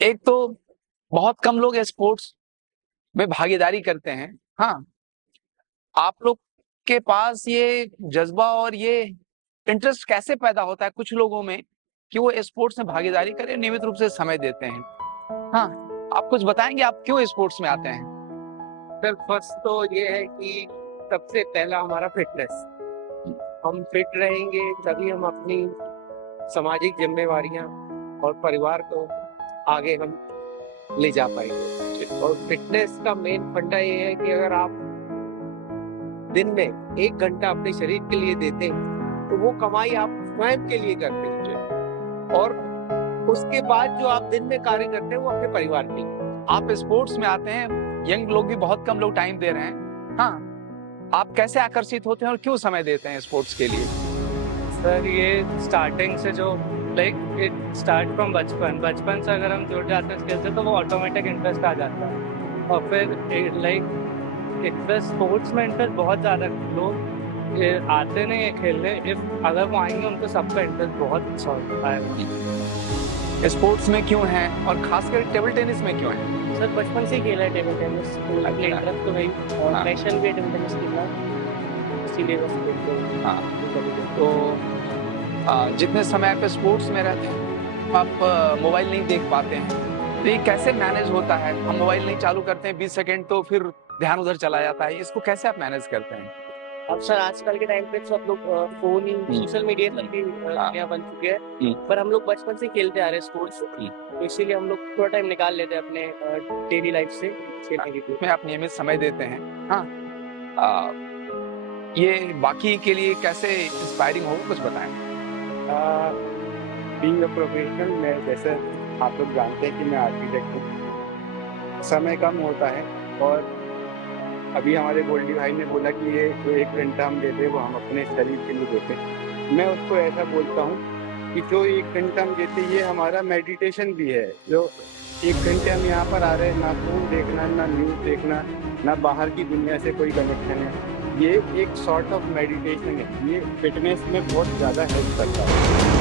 एक तो बहुत कम लोग स्पोर्ट्स में भागीदारी करते हैं। हाँ, आप लोग के पास ये जज़्बा और ये इंटरेस्ट कैसे पैदा होता है कुछ लोगों में कि वो स्पोर्ट्स में भागीदारी करें, नियमित रूप से समय देते हैं? हाँ, आप कुछ बताएँगे आप क्यों स्पोर्ट्स में आते हैं? सर फर्स्ट तो ये है कि सबसे पहला हमारा फिटनेस। हम फिट रहेंगे तभी हम अपनी सामाजिक जिम्मेवारियां और परिवार को आगे हम ले जा पाएंगे। और फिटनेस का मेन फंडा ये है कि अगर आप दिन में 1 घंटा अपने शरीर के लिए देते हैं तो वो कमाई आप स्वयं के लिए करते हैं और उसके बाद जो आप दिन में कार्य करते हैं वो अपने परिवार के लिए। आप स्पोर्ट्स में आते हैं, यंग लोग भी बहुत कम लोग टाइम दे रहे हैं। हाँ, आप कैसे आकर्षित होते हैं और क्यों समय देते हैं स्पोर्ट्स के लिए? सर ये स्टार्टिंग से जो लाइक इट स्टार्ट फ्रॉम बचपन से अगर हम जुड़ जाते हैं स्किल से तो वो ऑटोमेटिक इंटरेस्ट आ जाता है। और फिर लाइक इंटरेस्ट स्पोर्ट्स में इंटरेस्ट बहुत ज़्यादा लोग आते नहीं है खेलने। इफ अगर वो आएंगे उनको सबका इंटरेस्ट बहुत अच्छा होता है। स्पोर्ट्स में क्यों हैं और खासकर टेबल टेनिस में क्यों हैं? सर बचपन से ही खेला है टेबल टेनिस, तो अच्छा। इंटरेस्ट तो वही और हाँ। पैशन भी है टेबल टेनिस खेलना, इसीलिए बस खेलते हैं। हाँ, तो जितने समय आप स्पोर्ट्स में रहते हैं, आप मोबाइल नहीं देख पाते हैं। तो ये कैसे मैनेज होता है? हम मोबाइल नहीं चालू करते हैं 20 सेकंड तो फिर ध्यान उधर चला जाता है। इसको कैसे आप मैनेज करते हैं? अब सर आजकल के टाइम पे सब लोग फोन ही सोशल मीडिया तक भी हाँ। दुनिया बन चुकी है, पर हम लोग बचपन से खेलते आ रहे हैं स्पोर्ट्स, तो इसीलिए हम लोग थोड़ा टाइम निकाल लेते हैं अपने डेली लाइफ से खेलने के लिए। इसमें आप नियमित समय देते हैं। हाँ, ये बाकी के लिए कैसे इंस्पायरिंग हो कुछ बताएं? बीइंग अ प्रोफेशनल, मैं जैसे आप लोग जानते हैं कि मैं आर्किटेक्ट हूँ। समय कम होता है और अभी हमारे गोल्डी भाई ने बोला कि ये जो 1 घंटा हम देते हैं वो हम अपने शरीर के लिए देते हैं। मैं उसको ऐसा बोलता हूँ कि जो 1 घंटा हम देते हैं ये हमारा मेडिटेशन भी है। जो 1 घंटे हम यहाँ पर आ रहे हैं, ना फ़ोन देखना, ना न्यूज़ देखना, ना बाहर की दुनिया से कोई कनेक्शन है, ये एक सॉर्ट ऑफ मेडिटेशन है। ये फिटनेस में बहुत ज़्यादा हेल्प करता है।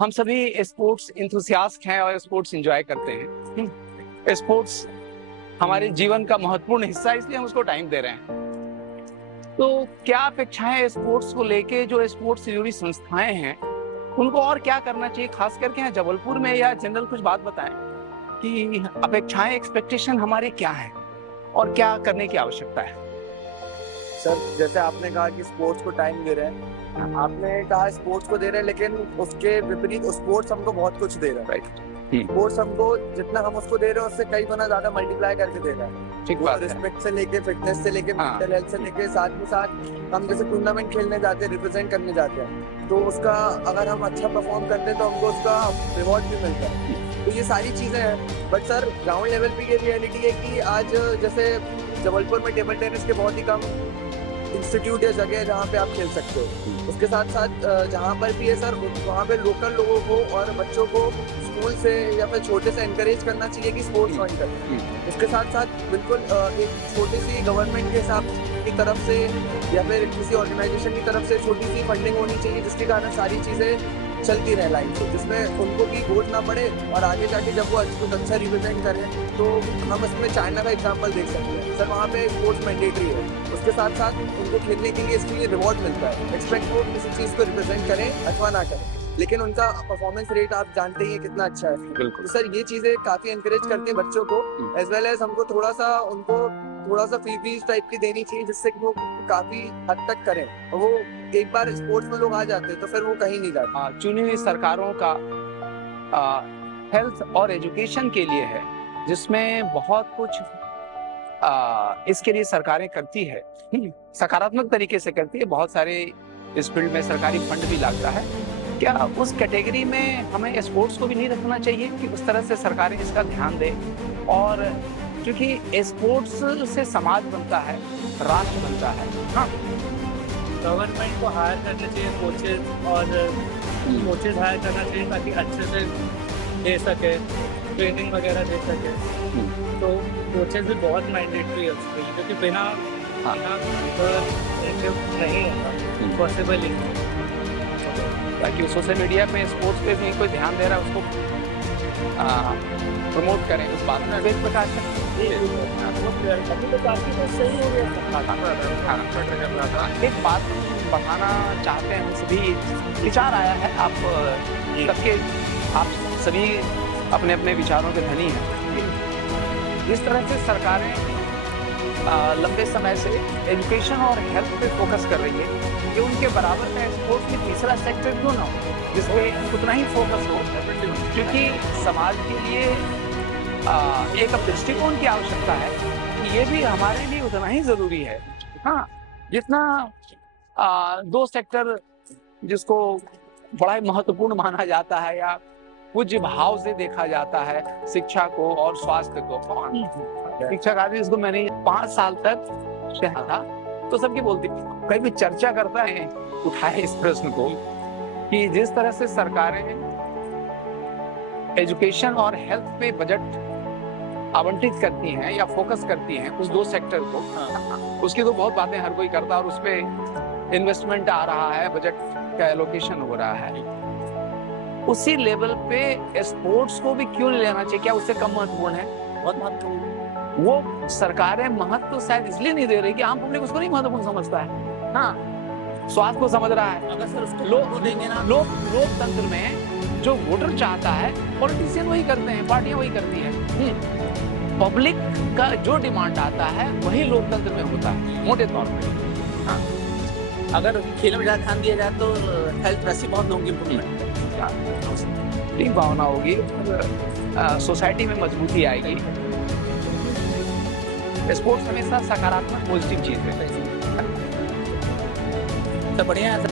हम सभी स्पोर्ट्स एंथुसियास्ट हैं और स्पोर्ट्स एंजॉय करते हैं। स्पोर्ट्स हमारे जीवन का महत्वपूर्ण हिस्सा है, इसलिए हम उसको टाइम दे रहे हैं। तो क्या अपेक्षाएं स्पोर्ट्स को लेके जो स्पोर्ट्स से जुड़ी संस्थाएं हैं उनको और क्या करना चाहिए, खास करके यहाँ जबलपुर में, या जनरल कुछ बात बताएं कि अपेक्षाएं एक्सपेक्टेशन हमारे क्या है और क्या करने की आवश्यकता है? सर जैसे आपने कहा कि स्पोर्ट्स को टाइम दे रहे हैं, आपने कहा स्पोर्ट्स को दे रहे हैं, लेकिन उसके विपरीत स्पोर्ट्स हमको बहुत कुछ दे रहा है। स्पोर्ट्स हमको जितना हम उसको दे रहे हैं उससे कई गुना ज्यादा मल्टीप्लाई करके दे रहा है। ठीक वो बात है। रिस्पेक्ट से लेके, फिटनेस से लेके, हाँ। मेंटल हेल्थ से लेके, साथ ही साथ हम जैसे टूर्नामेंट खेलने जाते हैं, रिप्रेजेंट करने जाते हैं, तो उसका अगर हम अच्छा परफॉर्म करते हैं तो हमको उसका रिवॉर्ड भी मिलता है। तो ये सारी चीजें हैं। बट सर ग्राउंड लेवल पे ये रियलिटी है कि आज जैसे जबलपुर में टेबल टेनिस के बहुत ही कम इंस्टीट्यूट या जगह है जहाँ पे आप खेल सकते हो। उसके साथ साथ जहाँ पर भी है सर, वहाँ पे लोकल लोगों को और बच्चों को स्कूल से या फिर छोटे से एनकरेज करना चाहिए कि स्पोर्ट्स ज्वाइन करें। उसके साथ साथ बिल्कुल एक छोटी सी गवर्नमेंट के हिसाब की तरफ से या फिर किसी ऑर्गेनाइजेशन की तरफ से छोटी सी फंडिंग होनी चाहिए, जिसके कारण सारी चीज़ें चलती रहे लाइन से, जिसमें उनको भी बोझ ना पड़े और आगे जाके जब वो कुछ अच्छा रिप्रेजेंट करें तो हम इसमें चाइना का एग्जांपल देख सकते हैं। सर वहाँ पे स्पोर्ट्स मैंडेटरी है, उसके साथ साथ उनको खेलने के लिए इसके लिए रिवॉर्ड मिलता है। एक्सपेक्ट वो किसी चीज़ को रिप्रेजेंट करें अथवा ना करें, लेकिन उनका परफॉर्मेंस रेट आप जानते ही हैं कितना अच्छा है। बिल्कुल। तो सर ये चीज़ें काफ़ी एनकरेज करती हैं बच्चों को, एज वेल एज हमको थोड़ा सा फीस टाइप की देनी चाहिए, जिससे कि वो काफ़ी हद तक करें। और वो एक बार स्पोर्ट्स में लोग आ जाते हैं तो फिर वो कहीं नहीं जाते। चुनी हुई सरकारों का हेल्थ और एजुकेशन के लिए है, जिसमें बहुत कुछ इसके लिए सरकारें करती है, सकारात्मक तरीके से करती है। बहुत सारे इस फील्ड में सरकारी फंड भी लगता है, क्या उस कैटेगरी में हमें स्पोर्ट्स को भी नहीं रखना चाहिए कि उस तरह से सरकारें इसका ध्यान दें? और क्योंकि स्पोर्ट्स से समाज बनता है, राष्ट्र बनता है। हाँ, गवर्नमेंट को हायर करना चाहिए कोचेज, और कोचेज हायर करना चाहिए ताकि अच्छे से दे सके, ट्रेनिंग वगैरह दे सके। तो कोचेज भी बहुत मैंडेटरी है उसके लिए, क्योंकि बिना नहीं होगा पॉसिबल ही नहीं। ताकि सोशल मीडिया में स्पोर्ट्स पे भी कोई ध्यान दे रहा है उसको प्रमोट करें उस बात में। एक प्रकार से एक बात बताना चाहते हैं, सभी विचार आया है, आप सभी अपने अपने विचारों के धनी हैं। जिस तरह से सरकारें लंबे समय से एजुकेशन और हेल्थ पे फोकस कर रही है कि उनके बराबर का स्पोर्ट्स में तीसरा सेक्टर क्यों ना हो जिसपे उतना ही फोकस हो, क्योंकि समाज के लिए एक दृष्टिकोण की आवश्यकता है कि ये भी हमारे लिए उतना ही जरूरी है। हाँ, जितना दो सेक्टर जिसको बड़ा ही महत्वपूर्ण माना जाता है या पूज्य भाव से देखा जाता है, शिक्षा को और स्वास्थ्य को। शिक्षा का इसको मैंने 5 साल तक कहा था, तो सबकी बोलती कहीं भी चर्चा करता है, उठाए इस प्रश्न को कि जिस तरह से सरकारें एजुकेशन और हेल्थ पे बजट आवंटित करती हैं या फोकस करती हैं उस दो सेक्टर को, उसकी तो बहुत बातें हर कोई करता है और उस पे इन्वेस्टमेंट आ रहा है, बजट का एलोकेशन हो रहा है। उसी लेवल पे स्पोर्ट्स को भी क्यों नहीं लेना चाहिए? क्या उससे कम महत्वपूर्ण है? बहुत महत्वपूर्ण। वो सरकारें महत्व शायद इसलिए नहीं दे रही कि आम पब्लिक उसको नहीं महत्वपूर्ण समझता है। हाँ, स्वास्थ्य को समझ रहा है। अगर सर उसको लोकतंत्र में जो वोटर चाहता है पॉलिटिशियन वही करते हैं, पार्टियां वही करती हैं। पब्लिक का जो डिमांड आता है वही लोकतंत्र में होता है मोटे तौर पे। हाँ, अगर खेल में ज़्यादा ध्यान दिया जाए तो हेल्थ वैसे बहुत होंगी इम्प्रूवमेंट, टीम भावना होगी, सोसाइटी में मजबूती आएगी। स्पोर्ट्स हमेशा सकारात्मक पॉजिटिव चीज है। तो बढ़िया है।